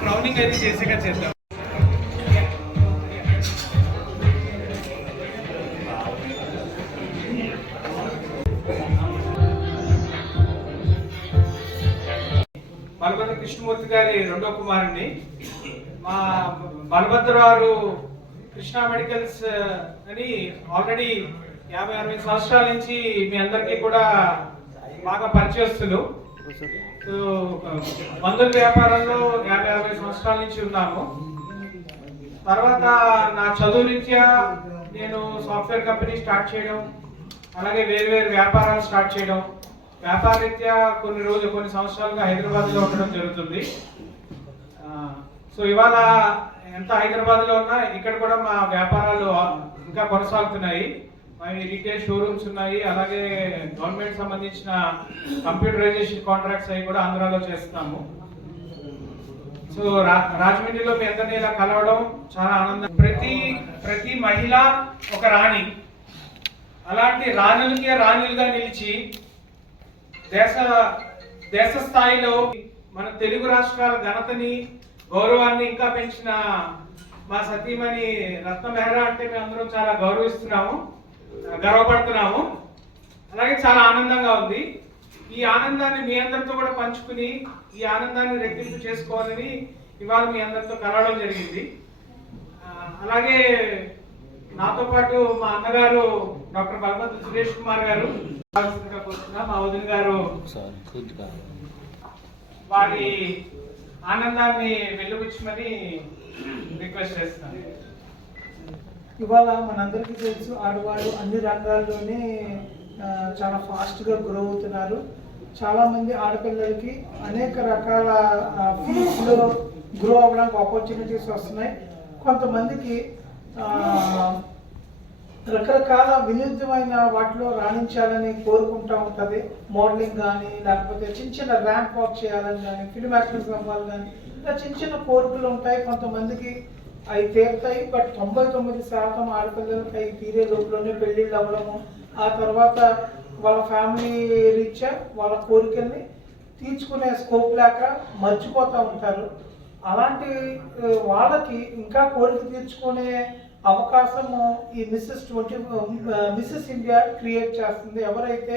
Crowning అయితే చేసేగా చేద్దాం. కృష్ణమూర్తి గారి రెండో కుమారుణ్ణి. మా బలభద్రరావు కృష్ణా మెడికల్స్ అని ఆల్రెడీ యాభై అరవై సంవత్సరాల నుంచి మీ అందరికీ కూడా బాగా పరిచయస్తులు మందుల వ్యాపారంలో యాభై అరవై సంవత్సరాల నుంచి ఉన్నాము. తర్వాత నా చదువు రీత్యా నేను సాఫ్ట్వేర్ కంపెనీ స్టార్ట్ చేయడం అలాగే వేరు వేరు వ్యాపారాలు స్టార్ట్ చేయడం వ్యాపారరీత్యా కొన్ని రోజులు కొన్ని సంవత్సరాలుగా హైదరాబాద్లో ఉండడం జరుగుతుంది. సో ఇవాళ ఎంత హైదరాబాద్లో ఉన్నా ఇక్కడ కూడా మా వ్యాపారాలు ఇంకా కొనసాగుతున్నాయి. మా రీటైల్ షోరూమ్స్ ఉన్నాయి అలాగే గవర్నమెంట్ సంబంధించిన కంప్యూటరైజేషన్ కాంట్రాక్ట్స్ అవి కూడా ఆంధ్రాలో చేస్తున్నాము. సో రా- రాజమండ్రిలో మీ అందరినీ ఇలా కలవడం చాలా ఆనందం. ప్రతి ప్రతి మహిళ ఒక రాణి. అలాంటి రాణులకి రాణులుగా నిలిచి దేశ దేశ స్థాయిలో మన తెలుగు రాష్ట్రాల ఘనతని గౌరవాన్ని ఇంకా పెంచిన మా సతీమణి రత్న మెహ్రా అంటే మేము అందరం చాలా గౌరవిస్తున్నాము గర్వపడుతున్నాము. అలాగే చాలా ఆనందంగా ఉంది. ఈ ఆనందాన్ని మీ అందరితో కూడా పంచుకుని ఈ ఆనందాన్ని రెట్టింపు చేసుకోవాలని ఇవాళ మీ అందరితో కలవడం జరిగింది. అలాగే నాతో పాటు మా అన్నగారు డాక్టర్ బలపతి సురేష్ కుమార్ గారు మా వదిన గారు వారి ఆనందాన్ని వెలుగుచ్చమని రిక్వెస్ట్ చేస్తున్నాను ఇవాళ మనందరికీ తెలుసు ఆడవాళ్ళు అన్ని రంగాల్లోనే చాలా ఫాస్ట్గా గ్రో అవుతున్నారు. చాలామంది ఆడపిల్లలకి అనేక రకాల ఫీల్డ్స్లో గ్రో అవ్వడానికి ఆపర్చునిటీస్ వస్తున్నాయి. కొంతమందికి రకరకాల వినూత్నమైన వాటిలో రాణించాలని కోరుకుంటూ ఉంటుంది. మోడలింగ్ కానీ లేకపోతే చిన్న చిన్న ర్యాంప్ వాక్ చేయాలని కానీ ఫిల్మ్ యాక్టర్స్ అవ్వాలి కానీ ఇలా చిన్న చిన్న కోరికలు ఉంటాయి. కొంతమందికి అవి తీరుతాయి. బట్ తొంభై తొమ్మిది శాతం ఆడపిల్లలకి అవి తీరే లోపలనే పెళ్ళిళ్ళు అవ్వడము ఆ తర్వాత వాళ్ళ ఫ్యామిలీ రీత్యా వాళ్ళ కోరికల్ని తీర్చుకునే స్కోప్ లేక మర్చిపోతూ ఉంటారు. అలాంటి వాళ్ళకి ఇంకా కోరిక తీర్చుకునే అవకాశము ఈ Mrs twenty Mrs India create చేస్తుంది. ఎవరైతే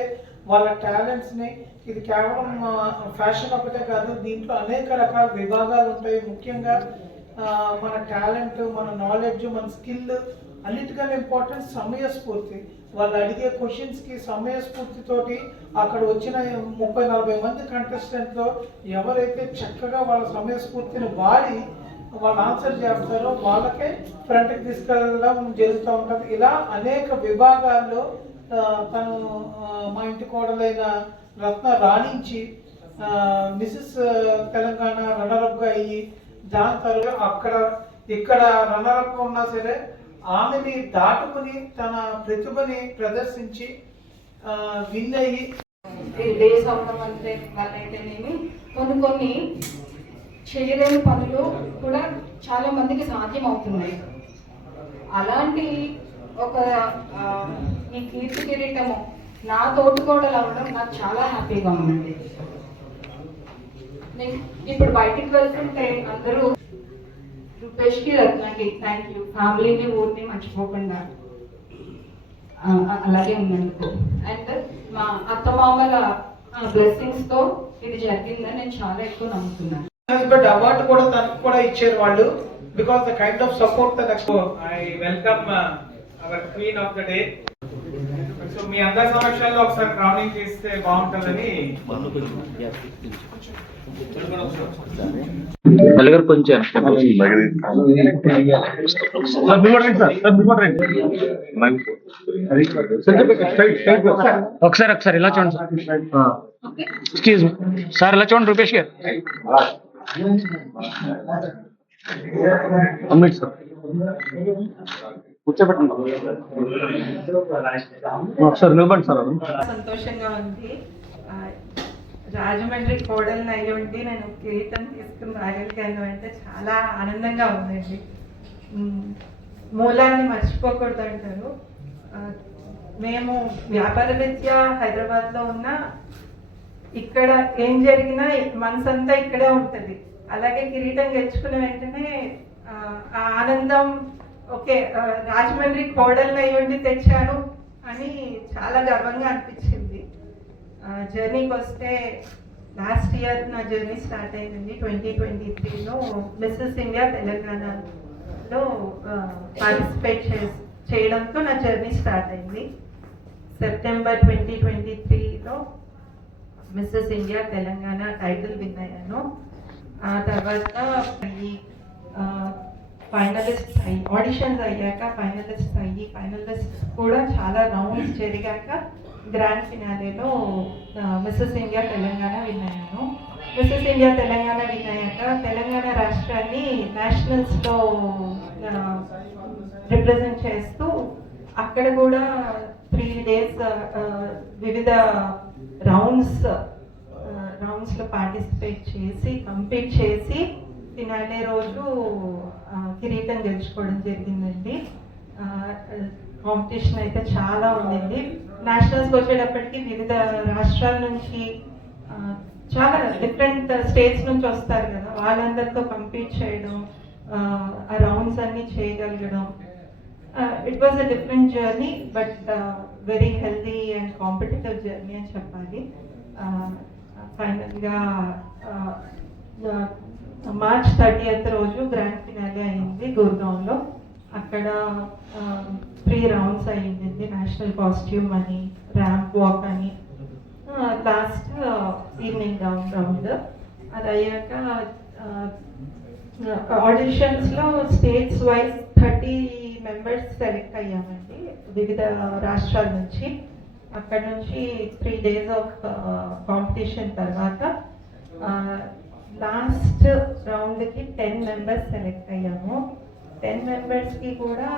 వాళ్ళ టాలెంట్స్ని ఇది కేవలం uh, ఫ్యాషన్ ఒకటే కాదు దీంట్లో అనేక రకాల విభాగాలు ఉంటాయి. ముఖ్యంగా uh, మన టాలెంట్ మన నాలెడ్జ్ మన స్కిల్ అన్నిటికన్నా ఇంపార్టెంట్ సమయస్ఫూర్తి. వాళ్ళు అడిగే క్వశ్చన్స్కి సమయస్ఫూర్తితోటి అక్కడ వచ్చిన ముప్పై నలభై మంది కంటెస్టెంట్లో ఎవరైతే చక్కగా వాళ్ళ సమయస్ఫూర్తిని వాడి వాళ్ళు ఆన్సర్ చేస్తారు వాళ్ళకే ఫ్రంట్కి తీసుకెళ్ళడం జరుగుతూ ఉంటుంది. ఇలా అనేక విభాగాల్లో తను మా ఇంటి కోడలైన రత్న రాణించి మిసెస్ తెలంగాణ రన్నరప్గా అయ్యి దాని తర్వాత అక్కడ ఇక్కడ రన్నరప్ ఉన్నా సరే ఆమెని దాటుకుని తన ప్రతిభని ప్రదర్శించి విన్ అయ్యి డేస్ అవడం అంటే వాళ్ళైతేనేమి కొన్ని కొన్ని చేయలేని పనులు కూడా చాలా మందికి సాధ్యం అవుతున్నాయి అలాంటి ఒక ఈ కీర్తి కిరీటము నా తోటికోడలు అవ్వడం నాకు చాలా హ్యాపీగా ఉందండి నేను ఇప్పుడు బయటికి వెళ్తుంటే అందరూ రూపేష్కి రత్నకి థ్యాంక్ యూ ఫ్యామిలీని ఊరిని మర్చిపోకుండా అలాగే ఉన్నందుకు అండ్ మా అత్తమామల బ్లెస్సింగ్స్తో ఇది జరిగిందని నేను చాలా ఎక్కువ నమ్ముతున్నాను. హస్బెండ్ అవార్డు కూడా తనకు కూడా ఇచ్చారు వాళ్ళు because the kind of support I welcome our queen of the day so మీ అందరి సమక్షంలో ఒకసారి క్రౌనింగ్ చేస్తే బాగుంటుందని నలుగురు కొంచెం ఒకసారి ఒకసారి ఇలా చూడండి సార్. ఎక్స్క్యూజ్ సార్ ఇలా చూడండి రూపేష్ గారు. అమ్మిట్ సార్ కూర్చోబెట్టండి ఒకసారి సార్ సంతోషంగా ఉంది. రాజమండ్రి కోడల్ని అయ్యి ఉండి నేను కిరీటం తీసుకున్న రాగలిగాను అంటే చాలా ఆనందంగా ఉందండి. మూలాన్ని మర్చిపోకూడదు అంటారు. మేము వ్యాపార రీత్యా హైదరాబాద్లో ఉన్న ఇక్కడ ఏం జరిగినా మనసంతా ఇక్కడే ఉంటుంది. అలాగే కిరీటం గెలుచుకున్న వెంటనే ఆ, ఆనందం ఓకే రాజమండ్రి కోడల్ని అయ్యుండి తెచ్చాను అని చాలా గర్వంగా అనిపించింది. జర్నీకి వస్తే లాస్ట్ ఇయర్ నా జర్నీ స్టార్ట్ అయిందండి. ట్వంటీ ట్వంటీ త్రీలో మిస్సెస్ ఇండియా తెలంగాణలో పార్టిసిపేట్ చేయడంతో నా జర్నీ స్టార్ట్ అయింది. సెప్టెంబర్ ట్వంటీ ట్వంటీ త్రీలో Mrs India Telangana title win అయ్యాను. ఆ తర్వాత ఈ ఫైనలిస్ట్ అయ్యి ఆడిషన్స్ అయ్యాక ఫైనలిస్ట్ అయ్యి ఫైనలిస్ట్ కూడా చాలా రౌండ్స్ జరిగాక గ్రాండ్ ఫినాలేలో మిస్సెస్ ఇండియా తెలంగాణ విన్ అయ్యాను. మిస్సెస్ ఇండియా తెలంగాణ విన్ అయ్యాక తెలంగాణ రాష్ట్రాన్ని నేషనల్స్లో రిప్రజెంట్ చేస్తూ అక్కడ కూడా త్రీ డేస్ వివిధ రౌండ్స్ రౌండ్స్లో పార్టిసిపేట్ చేసి కంపీట్ చేసి ఫినాలే రోజు కిరీటం గెలుచుకోవడం జరిగిందండి. కాంపిటీషన్ అయితే చాలా ఉండింది నేషనల్స్కి వచ్చేటప్పటికి వివిధ రాష్ట్రాల నుంచి చాలా డిఫరెంట్ స్టేట్స్ నుంచి వస్తారు కదా. వాళ్ళందరితో కంపీట్ చేయడం ఆ, ఆ రౌండ్స్ అన్ని చేయగలగడం it was a different journey but very healthy and competitive journey అని చెప్పాలి ఫైనల్గా మార్చ్ థర్టీయత్ రోజు గ్రాండ్ ఫినాలే అయింది గుర్గాంలో అక్కడ త్రీ రౌండ్స్ అయ్యింది నేషనల్ కాస్ట్యూమ్ అని ర్యాంప్ వాక్ అని. లాస్ట్ ఈవినింగ్ రౌండ్ రౌండ్ అది అయ్యాక ఆడిషన్స్లో states wise thirty members select అయ్యామండి వివిధ రాష్ట్రాల నుంచి. అక్కడ నుంచి త్రీ డేస్ ఆఫ్ కాంపిటీషన్ తర్వాత లాస్ట్ రౌండ్కి టెన్ మెంబర్స్ సెలెక్ట్ అయ్యాము. టెన్ మెంబర్స్కి కూడా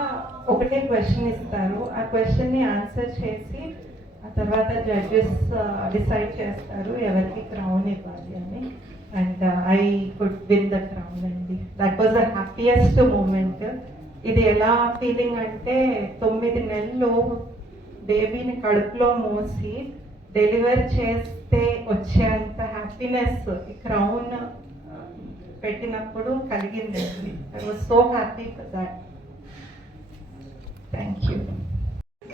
ఒకటే క్వశ్చన్ ఇస్తారు. ఆ క్వశ్చన్ని ఆన్సర్ చేసి ఆ తర్వాత జడ్జెస్ డిసైడ్ చేస్తారు ఎవరికి క్రౌన్ ఇవ్వాలి అని. And I could win the crown అండి. That was the happiest moment ఇది ఎలా ఫీలింగ్ అంటే తొమ్మిది నెలలు బేబీని కడుపులో మోసి డెలివర్ చేస్తే వచ్చేంత హ్యాపీనెస్ ఈ క్రౌన్ పెట్టినప్పుడు కలిగిందండి I was so happy for that thank you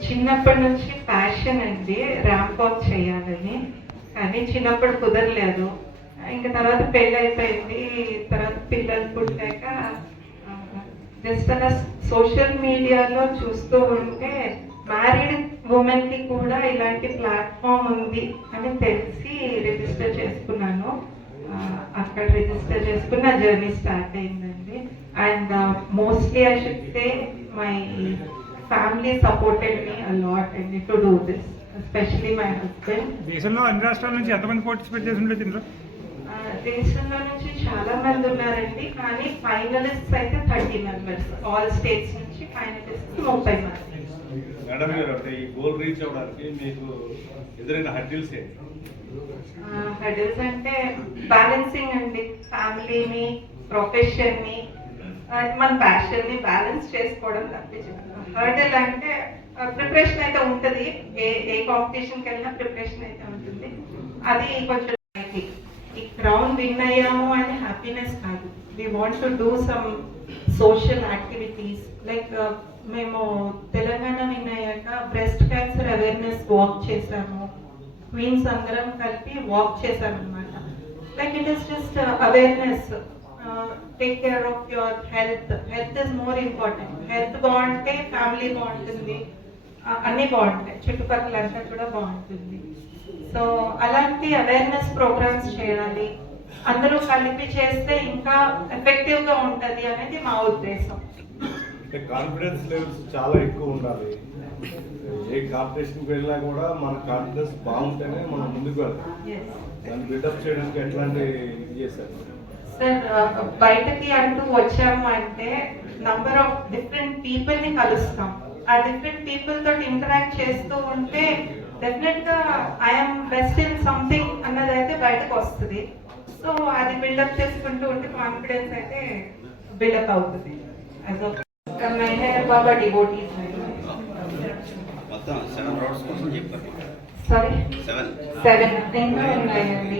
చిన్నప్పటి నుంచి ప్యాషన్ అండి ర్యాంప్ అప్ చేయాలని. కానీ చిన్నప్పుడు కుదరలేదు. ఇంకా తర్వాత పెళ్ళి అయిపోయింది తర్వాత పిల్లలు పుట్టాక జస్ట్ అలా సోషల్ మీడియాలో చూస్తూ ఉంటే మ్యారీడ్ ఉమెన్కి కూడా ఇలాంటి ప్లాట్ఫామ్ ఉంది అని తెలిసి రిజిస్టర్ చేసుకున్నాను. అక్కడ రిజిస్టర్ చేసుకున్న జర్నీ స్టార్ట్ అయిందండి. And mostly I should say my family supported me a lot and to do this especially my husband దేశంలో అన్ని రాష్ట్రాల నుంచి ఎంతమంది పార్టిసిపేట్ చేసి ఉండేది ఇందులో? దేశంలో నుంచి చాలా మంది ఉన్నారండి కానీ ఫైనలిస్ట్ అయితే థర్టీ మెంబర్స్ ఆల్ స్టేట్స్ నుంచి ఫైనలిస్ట్ ముప్పై మంది. మేడం గారు అంటే ఈ గోల్ రీచ్ అవ్వడానికి మీకు ఎదురైన హడ్డిల్స్ ఏంటి? హెడల్స్ అంటే బ్యాలెన్సింగ్ అండి. ఫ్యామిలీని ప్రొఫెషన్ని ఆ, మన ప్యాషన్ని బ్యాలెన్స్ చేసుకోవడం తప్పించాలి హర్డల్ అంటే ప్రిపరేషన్ అయితే ఉంటది. ఏ ఏ కాంపిటీషన్కి వెళ్ళినా ప్రిపరేషన్ అయితే ఉంటుంది. అది కొంచెం విన్ అయ్యాము అని హ్యాపీనెస్ కాదు we want to do some social activities like మేము తెలంగాణ విన్ అయ్యాక బ్రెస్ట్ క్యాన్సర్ అవేర్నెస్ వాక్ చేశాము. క్వీన్స్ అందరం కలిపి వాక్ చేసామన్నమాట like it is just awareness take care of your health health is more important health బాగుంటే family బాగుంటుంది. Uh, అన్నీ బాగుంటాయి. చుట్టుపక్కల అంతా కూడా బాగుంటుంది. సో అలాంటి అవేర్నెస్ ప్రోగ్రామ్స్ చేయాలి. అందరూ కలిపి చేస్తే ఇంకా ఎఫెక్టివ్గా ఉంటది అనేది మా ఉద్దేశం. కాన్ఫిడెన్స్ లెవెల్స్ చాలా ఎక్కువ ఉండాలి. ఏ కాంపిటీషన్కి వెళ్ళినా కూడా మన కాన్ఫిడెన్స్ బాగుంటేనే మనం ముందుకు వెళ్తాం. దాన్ని బిల్డప్ చేయడానికి ఎట్లాంటి ఇది చేశారు? సార్ బయటకి అంటూ వచ్చాము అంటే నంబర్ ఆఫ్ డిఫరెంట్ పీపుల్ని కలుస్తాం. ఆ డిఫరెంట్ పీపుల్ తోటి ఇంటరాక్ట్ చేస్తూ ఉంటే డెఫినెట్గా ఐఎమ్ బెస్ట్ ఇన్ సంథింగ్ అన్నది అయితే బయటకు వస్తుంది. సో అది బిల్డప్ చేసుకుంటూ ఉంటే కాన్ఫిడెన్స్ అయితే బిల్డప్ అవుతుంది. మెహర్ బాబా డివోటీస్ మొత్తం సెవెన్ రోడ్స్ కోసం చెప్పారు సారీ సెవెన్ సెవెన్ ఇంకా ఉన్నాయండి.